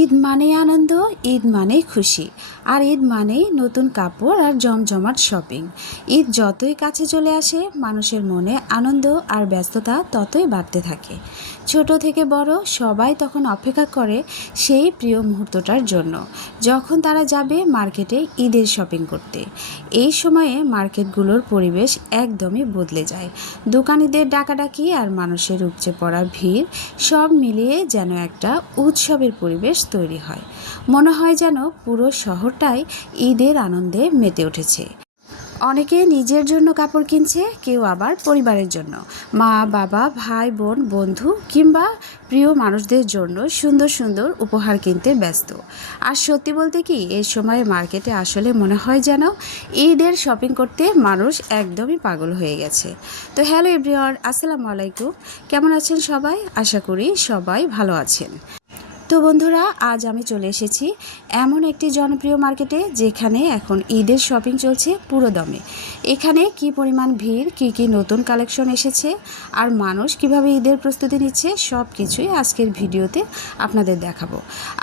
ঈদ মানেই আনন্দ, ঈদ মানেই খুশি, আর ঈদ মানেই নতুন কাপড় আর জমজমাট শপিং। ঈদ যতই কাছে চলে আসে, মানুষের মনে আনন্দ আর ব্যস্ততা ততই বাড়তে থাকে। ছোট থেকে বড় সবাই তখন অপেক্ষা করে সেই প্রিয় মুহূর্তটার জন্য, যখন তারা যাবে মার্কেটে ঈদের শপিং করতে। এই সময়ে মার্কেটগুলোর পরিবেশ একদমই বদলে যায়। দোকানিদের ডাকাডাকি আর মানুষের উপচে পড়া ভিড় সব মিলিয়ে যেন একটা উৎসবের পরিবেশ তৈরি হয়। মনে হয় যেন পুরো শহরটাই ঈদের আনন্দে মেতে উঠেছে। অনেকে নিজের জন্য কাপড় কিনছে, কেউ আবার পরিবারের জন্য, মা বাবা ভাই বোন বন্ধু কিংবা প্রিয় মানুষদের জন্য সুন্দর সুন্দর উপহার কিনতে ব্যস্ত। আর সত্যি বলতে কি, এই সময় মার্কেটে আসলে মনে হয় যেন ঈদের শপিং করতে মানুষ একদমই পাগল হয়ে গেছে। তো হ্যালো এভরিওয়ান, আসসালামু আলাইকুম। কেমন আছেন সবাই? আশা করি সবাই ভালো আছেন। তো বন্ধুরা, আজ আমি চলে এসেছি এমন একটি জনপ্রিয় মার্কেটে যেখানে এখন ঈদের শপিং চলছে পুরো দমে। এখানে কি পরিমাণ ভিড়, কি নতুন কালেকশন এসেছে, আর মানুষ কিভাবে ঈদের প্রস্তুতি নিচ্ছে, সব কিছুই আজকের ভিডিওতে আপনাদের দেখাবো।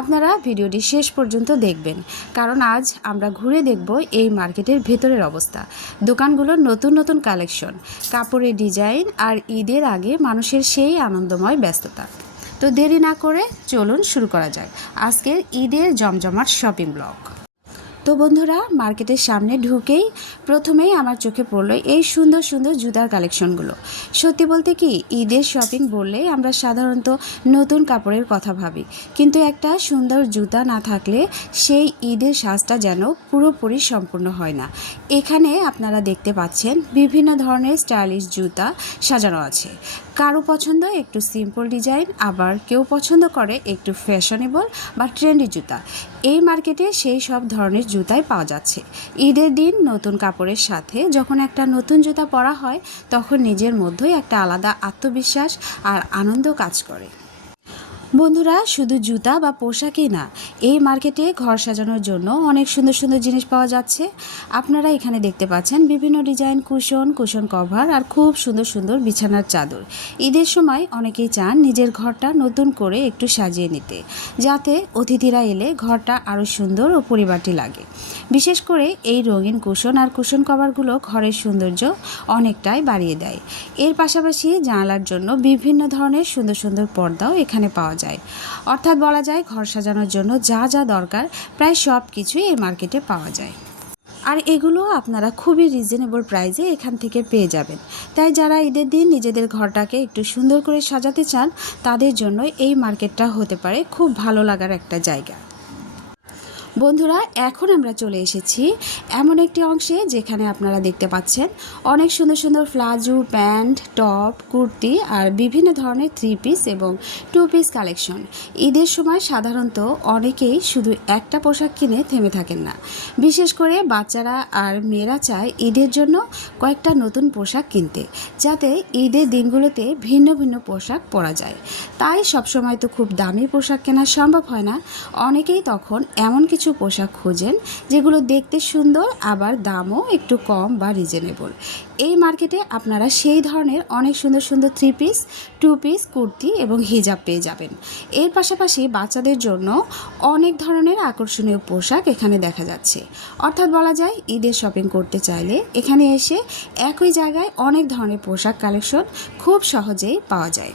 আপনারা ভিডিওটি শেষ পর্যন্ত দেখবেন, কারণ আজ আমরা ঘুরে দেখব এই মার্কেটের ভেতরের অবস্থা, দোকানগুলোর নতুন নতুন কালেকশন, কাপড়ের ডিজাইন আর ঈদের আগে মানুষের সেই আনন্দময় ব্যস্ততা। তো দেরি না করে চলুন শুরু করা যাক আজকের ঈদের জমজমাট শপিং ব্লগ। তো বন্ধুরা, মার্কেটের সামনে ঢুকেই প্রথমেই আমার চোখে পড়লো এই সুন্দর সুন্দর জুতার কালেকশনগুলো। সত্যি বলতে কি, ঈদের শপিং বললে আমরা সাধারণত নতুন কাপড়ের কথা ভাবি, কিন্তু একটা সুন্দর জুতা না থাকলে সেই ঈদের সাজটা যেন পুরোপুরি সম্পূর্ণ হয় না। এখানে আপনারা দেখতে পাচ্ছেন বিভিন্ন ধরনের স্টাইলিশ জুতা সাজানো আছে। কারো পছন্দ একটু সিম্পল ডিজাইন, আবার কেউ পছন্দ করে একটু ফ্যাশনেবল বা ট্রেন্ডি জুতা। এই মার্কেটে সেই সব ধরনের জুতাই পাওয়া যাচ্ছে। ঈদের দিন নতুন কাপড়ের সাথে যখন একটা নতুন জুতা পরা হয়, তখন নিজের মধ্যেই একটা আলাদা আত্মবিশ্বাস আর আনন্দ কাজ করে। বন্ধুরা, শুধু জুতা বা পোশাকই না, এই মার্কেটে ঘর সাজানোর জন্য অনেক সুন্দর সুন্দর জিনিস পাওয়া যাচ্ছে। আপনারা এখানে দেখতে পাচ্ছেন বিভিন্ন ডিজাইন কুশন কভার আর খুব সুন্দর সুন্দর বিছানার চাদর। ঈদের সময় অনেকেই চান নিজের ঘরটা নতুন করে একটু সাজিয়ে নিতে, যাতে অতিথিরা এলে ঘরটা আরও সুন্দর ও পরিপাটি লাগে। বিশেষ করে এই রঙিন কুশন আর কুশন কভারগুলো ঘরের সৌন্দর্য অনেকটাই বাড়িয়ে দেয়। এর পাশাপাশি জানালার জন্য বিভিন্ন ধরনের সুন্দর সুন্দর পর্দাও এখানে পাওয়া যায়। অর্থাৎ বলা যায়, ঘর সাজানোর জন্য যা যা দরকার প্রায় সব কিছুই এই মার্কেটে পাওয়া যায়। আর এগুলো আপনারা খুবই রিজনেবল প্রাইসে এখান থেকে পেয়ে যাবেন। তাই যারা ঈদের দিন নিজেদের ঘরটাকে একটু সুন্দর করে সাজাতে চান, তাদের জন্য এই মার্কেটটা হতে পারে খুব ভালো লাগার একটা জায়গা। বন্ধুরা, এখন আমরা চলে এসেছি এমন একটি অংশে যেখানে আপনারা দেখতে পাচ্ছেন অনেক সুন্দর সুন্দর প্লাজো, প্যান্ট, টপ, কুর্তি আর বিভিন্ন ধরনের 3 পিস এবং 2 পিস কালেকশন। ঈদের সময় সাধারণত অনেকেই শুধু একটা পোশাক কিনে থেমে থাকেন না। বিশেষ করে বাচ্চারা আর মেয়েরা চায় ঈদের জন্য কয়েকটা নতুন পোশাক কিনতে, যাতে ঈদের দিনগুলোতে ভিন্ন ভিন্ন পোশাক পরা যায়। তাই সবসময় তো খুব দামি পোশাক কেনা সম্ভব হয় না। অনেকেই তখন এমন কিছু পোশাক খোঁজেন যেগুলো দেখতে সুন্দর, আবার দামও একটু কম বা রিজনেবল। এই মার্কেটে আপনারা সেই ধরনের অনেক সুন্দর সুন্দর 3 পিস, 2 পিস, কুর্তি এবং হিজাব পেয়ে যাবেন। এর পাশাপাশি বাচ্চাদের জন্য অনেক ধরনের আকর্ষণীয় পোশাক এখানে দেখা যাচ্ছে। অর্থাৎ বলা যায়, ঈদের শপিং করতে চাইলে এখানে এসে একই জায়গায় অনেক ধরনের পোশাক কালেকশন খুব সহজেই পাওয়া যায়।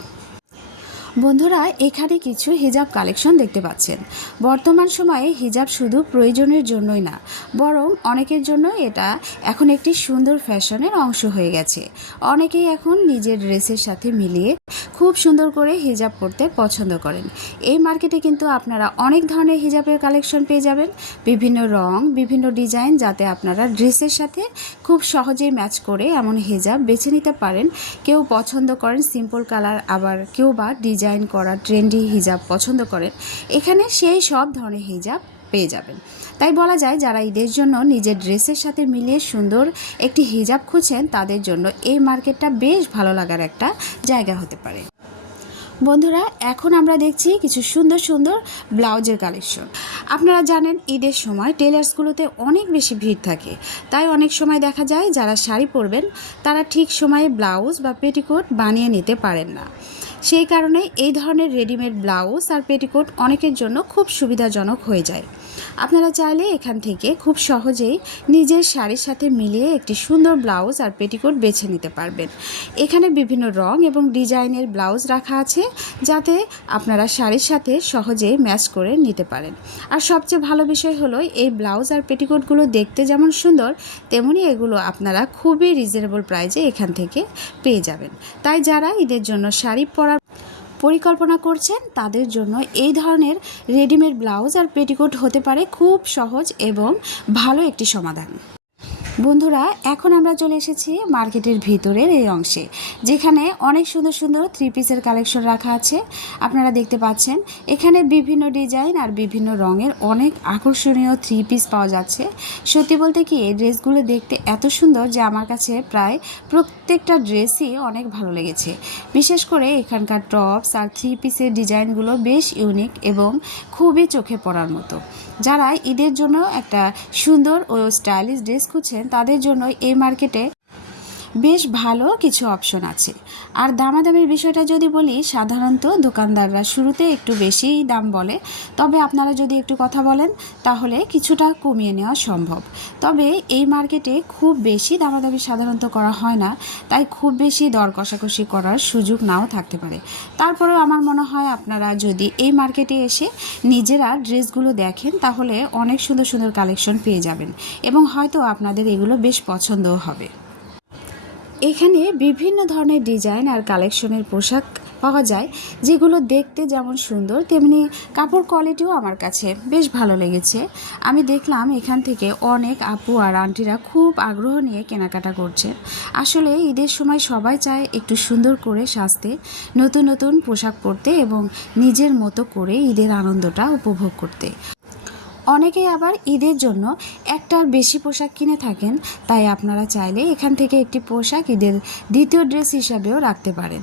বন্ধুরা, এখানে কিছু হিজাব কালেকশন দেখতে পাচ্ছেন। বর্তমান সময়ে হিজাব শুধু প্রয়োজনের জন্যই না, বরং অনেকের জন্য এটা এখন একটি সুন্দর ফ্যাশনের অংশ হয়ে গেছে। অনেকেই এখন নিজের ড্রেসের সাথে মিলিয়ে খুব সুন্দর করে হিজাব পরতে পছন্দ করেন। এই মার্কেটে কিন্তু আপনারা অনেক ধরনের হিজাবের কালেকশন পেয়ে যাবেন, বিভিন্ন রং, বিভিন্ন ডিজাইন, যাতে আপনারা ড্রেসের সাথে খুব সহজেই ম্যাচ করে এমন হিজাব বেছে নিতে পারেন। কেউ পছন্দ করেন সিম্পল কালার, আবার কেউ বা ডিজাইন করা ট্রেন্ডি হিজাব পছন্দ করেন। এখানে সেই সব ধরনের হিজাব পেয়ে যাবেন। তাই বলা যায়, যারা ঈদের জন্য নিজের ড্রেসের সাথে মিলিয়ে সুন্দর একটি হিজাব খুঁজছেন, তাদের জন্য এই মার্কেটটা বেশ ভালো লাগার একটা জায়গা হতে পারে। বন্ধুরা, এখন আমরা দেখছি কিছু সুন্দর সুন্দর ব্লাউজের কালেকশন। আপনারা জানেন, ঈদের সময় টেলার্সগুলোতে অনেক বেশি ভিড় থাকে। তাই অনেক সময় দেখা যায় যারা শাড়ি পরবেন তারা ঠিক সময়ে ব্লাউজ বা পেটিকোট বানিয়ে নিতে পারেন না। সেই কারণে এই ধরনের রেডিমেড ব্লাউজ আর পেটিকোট অনেকের জন্য খুব সুবিধাজনক হয়ে যায়। আপনারা চাইলে এখান থেকে খুব সহজেই নিজের শাড়ির সাথে মিলিয়ে একটি সুন্দর ব্লাউজ আর পেটিকোট বেছে নিতে পারবেন। এখানে বিভিন্ন রং এবং ডিজাইনের ব্লাউজ রাখা আছে, যাতে আপনারা শাড়ির সাথে সহজেই ম্যাচ করে নিতে পারেন। আর সবচেয়ে ভালো বিষয় হলো এই ব্লাউজ আর পেটিকোটগুলো দেখতে যেমন সুন্দর, তেমনি এগুলো আপনারা খুবই রিজনেবল প্রাইসে এখান থেকে পেয়ে যাবেন। তাই যারা ঈদের জন্য শাড়ি পরার পরিকল্পনা করছেন তাদের জন্য এই ধরনের রেডিমেড ব্লাউজ আর পেটিকোট হতে পারে খুব সহজ এবং ভালো একটি সমাধান। বন্ধুরা, এখন আমরা চলে এসেছি মার্কেটের ভিতরের এই অংশে, যেখানে অনেক সুন্দর সুন্দর থ্রি পিসের কালেকশন রাখা আছে। আপনারা দেখতে পাচ্ছেন এখানে বিভিন্ন ডিজাইন আর বিভিন্ন রঙের অনেক আকর্ষণীয় থ্রি পিস পাওয়া যাচ্ছে। সত্যি বলতে কি, এই ড্রেসগুলো দেখতে এত সুন্দর যে আমার কাছে প্রায় প্রত্যেকটা ড্রেসই অনেক ভালো লেগেছে। বিশেষ করে এখানকার টপস আর থ্রি পিসের ডিজাইনগুলো বেশ ইউনিক এবং খুবই চোখে পড়ার মতো। যারা ঈদের জন্য একটা সুন্দর ও স্টাইলিশ ড্রেস খুঁজছেন তাদের জন্য এই মার্কেটে বেশ ভালো কিছু অপশন আছে। আর দামাদামির বিষয়টা যদি বলি, সাধারণত দোকানদাররা শুরুতে একটু বেশিই দাম বলে, তবে আপনারা যদি একটু কথা বলেন তাহলে কিছুটা কমিয়ে নেওয়া সম্ভব। তবে এই মার্কেটে খুব বেশি দামাদামি সাধারণত করা হয় না, তাই খুব বেশি দর কষাকষি করার সুযোগ নাও থাকতে পারে। তারপরেও আমার মনে হয় আপনারা যদি এই মার্কেটে এসে নিজেরা ড্রেসগুলো দেখেন তাহলে অনেক সুন্দর সুন্দর কালেকশন পেয়ে যাবেন এবং হয়তো আপনাদের এগুলো বেশ পছন্দও হবে। এখানে বিভিন্ন ধরনের ডিজাইন আর কালেকশনের পোশাক পাওয়া যায়, যেগুলো দেখতে যেমন সুন্দর তেমনি কাপড় কোয়ালিটিও আমার কাছে বেশ ভালো লেগেছে। আমি দেখলাম এখান থেকে অনেক আপু আর আন্টিরা খুব আগ্রহ নিয়ে কেনাকাটা করছে। আসলে ঈদের সময় সবাই চায় একটু সুন্দর করে সাজতে, নতুন নতুন পোশাক পরতে এবং নিজের মতো করে ঈদের আনন্দটা উপভোগ করতে। অনেকেই আবার ঈদের জন্য একটার বেশি পোশাক কিনে থাকেন, তাই আপনারা চাইলে এখান থেকে একটি পোশাক ঈদের দ্বিতীয় ড্রেস হিসাবেও রাখতে পারেন।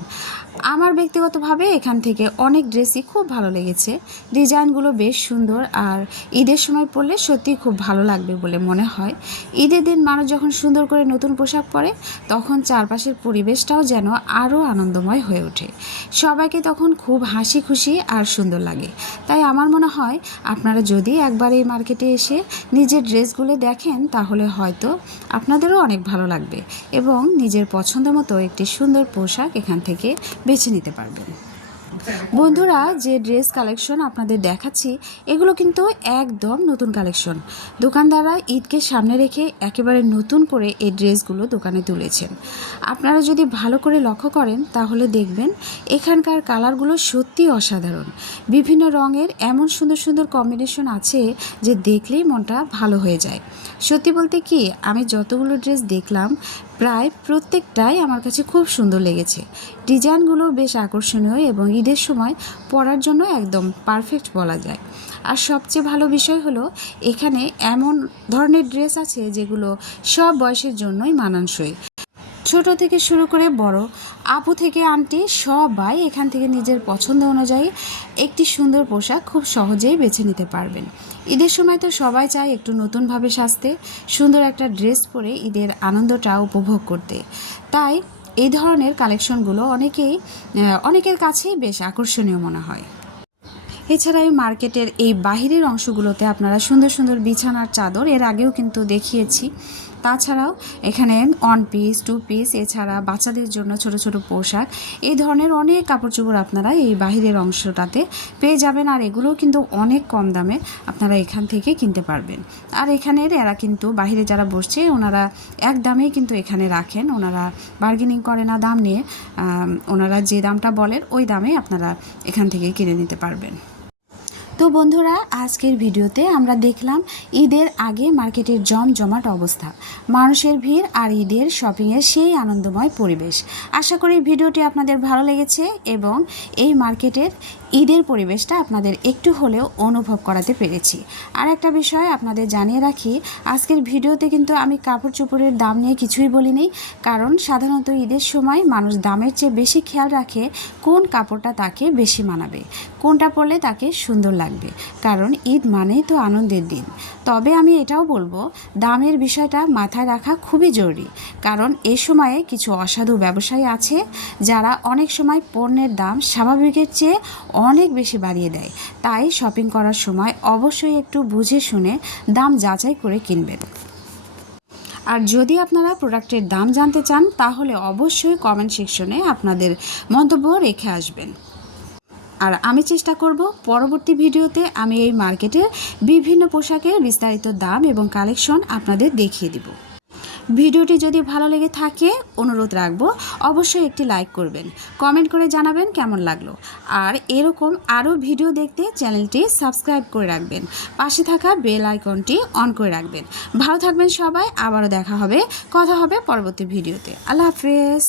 আমার ব্যক্তিগতভাবে এখান থেকে অনেক ড্রেসই খুব ভালো লেগেছে। ডিজাইনগুলো বেশ সুন্দর আর ঈদের সময় পরলে সত্যিই খুব ভালো লাগবে বলে মনে হয়। ঈদের দিন মানুষ যখন সুন্দর করে নতুন পোশাক পরে তখন চারপাশের পরিবেশটাও যেন আরও আনন্দময় হয়ে ওঠে। সবাইকে তখন খুব হাসি খুশি আর সুন্দর লাগে। তাই আমার মনে হয় আপনারা যদি একবার এই মার্কেটে এসে নিজের ড্রেসগুলো দেখেন তাহলে হয়তো আপনাদেরও অনেক ভালো লাগবে এবং নিজের পছন্দ মতো একটি সুন্দর পোশাক এখান থেকে বেছে নিতে পারবেন। বন্ধুরা, যে ড্রেস কালেকশন আপনাদের দেখাচ্ছি এগুলো কিন্তু একদম নতুন কালেকশন। দোকানদাররা ঈদকে সামনে রেখে একেবারে নতুন করে এই ড্রেসগুলো দোকানে তুলেছেন। আপনারা যদি ভালো করে লক্ষ্য করেন তাহলে দেখবেন এখানকার কালারগুলো সত্যি অসাধারণ। বিভিন্ন রঙের এমন সুন্দর সুন্দর কম্বিনেশন আছে যে দেখলেই মনটা ভালো হয়ে যায়। সত্যি বলতে কি, আমি যতগুলো ড্রেস দেখলাম প্রায় প্রত্যেকটাই আমার কাছে খুব সুন্দর লেগেছে। ডিজাইনগুলো বেশ আকর্ষণীয় এবং ঈদের সময় পরার জন্য একদম পারফেক্ট বলা যায়। আর সবচেয়ে ভালো বিষয় হলো এখানে এমন ধরনের ড্রেস আছে যেগুলো সব বয়সের জন্যই মানানসই। ছোট থেকে শুরু করে বড়, আপু থেকে আন্টি সবাই এখান থেকে নিজের পছন্দ অনুযায়ী একটি সুন্দর পোশাক খুব সহজেই বেছে নিতে পারবেন। ঈদের সময় তো সবাই চায় একটু নতুনভাবে সাজতে, সুন্দর একটা ড্রেস পরে ঈদের আনন্দটা উপভোগ করতে। তাই এই ধরনের কালেকশনগুলো অনেকের কাছেই বেশ আকর্ষণীয় মনে হয়। এছাড়া এই মার্কেটের এই বাহিরের অংশগুলোতে আপনারা সুন্দর সুন্দর বিছানার চাদর এর আগেও কিন্তু দেখিয়েছি। তাছাড়াও এখানে 1 পিস 2 পিস, এছাড়া বাচ্চাদের জন্য ছোট ছোট পোশাক, এই ধরনের অনেক কাপড় চোপড় আপনারা এই বাহিরের অংশটাতে পেয়ে যাবেন। আর এগুলোও কিন্তু অনেক কম দামে আপনারা এখান থেকে কিনতে পারবেন। আর এখানের এরা কিন্তু বাহিরে যারা বসছে ওনারা এক দামেই কিন্তু এখানে রাখেন, ওনারা বার্গেনিং করে না দাম নিয়ে। ওনারা যে দামটা বলেন ওই দামে আপনারা এখান থেকে কিনে নিতে পারবেন। তো বন্ধুরা, আজকের ভিডিওতে আমরা দেখলাম ঈদের আগে মার্কেটের জমজমাট অবস্থা, মানুষের ভিড় আর ঈদের শপিংয়ের সেই আনন্দময় পরিবেশ। আশা করি ভিডিওটি আপনাদের ভালো লেগেছে এবং এই মার্কেটের ঈদের পরিবেশটা আপনাদের একটু হলেও অনুভব করাতে পেরেছি। আর একটা বিষয় আপনাদের জানিয়ে রাখি, আজকের ভিডিওতে কিন্তু আমি কাপড় চোপড়ের দাম নিয়ে কিছুই বলিনি, কারণ সাধারণত ঈদের সময় মানুষ দামের চেয়ে বেশি খেয়াল রাখে কোন কাপড়টা তাকে বেশি মানাবে, কোনটা পরলে তাকে সুন্দর লাগবে, কারণ ঈদ মানেই তো আনন্দের দিন। তবে আমি এটাও বলবো, দামের বিষয়টা মাথায় রাখা খুবই জরুরি, কারণ এই সময়ে কিছু অসাধু ব্যবসায়ী আছে যারা অনেক সময় পণ্যের দাম স্বাভাবিকের চেয়ে অনেক বেশি বাড়িয়ে দেয়। তাই শপিং করার সময় অবশ্যই একটু বুঝে শুনে দাম যাচাই করে কিনবেন। আর যদি আপনারা প্রোডাক্টের দাম জানতে চান তাহলে অবশ্যই কমেন্ট সেকশনে আপনাদের মন্তব্য রেখে আসবেন। আর আমি চেষ্টা করব পরবর্তী ভিডিওতে আমি এই মার্কেটের বিভিন্ন পোশাকের বিস্তারিত দাম এবং কালেকশন আপনাদের দেখিয়ে দেব। ভিডিওটি যদি ভালো লেগে থাকে অনুরোধ রাখবো অবশ্যই একটি লাইক করবেন, কমেন্ট করে জানাবেন কেমন লাগলো। আর এরকম আরও ভিডিও দেখতে চ্যানেলটি সাবস্ক্রাইব করে রাখবেন, পাশে থাকা বেল আইকনটি অন করে রাখবেন। ভালো থাকবেন সবাই, আবারও কথা হবে পরবর্তী ভিডিওতে। আল্লাহ হাফেজ।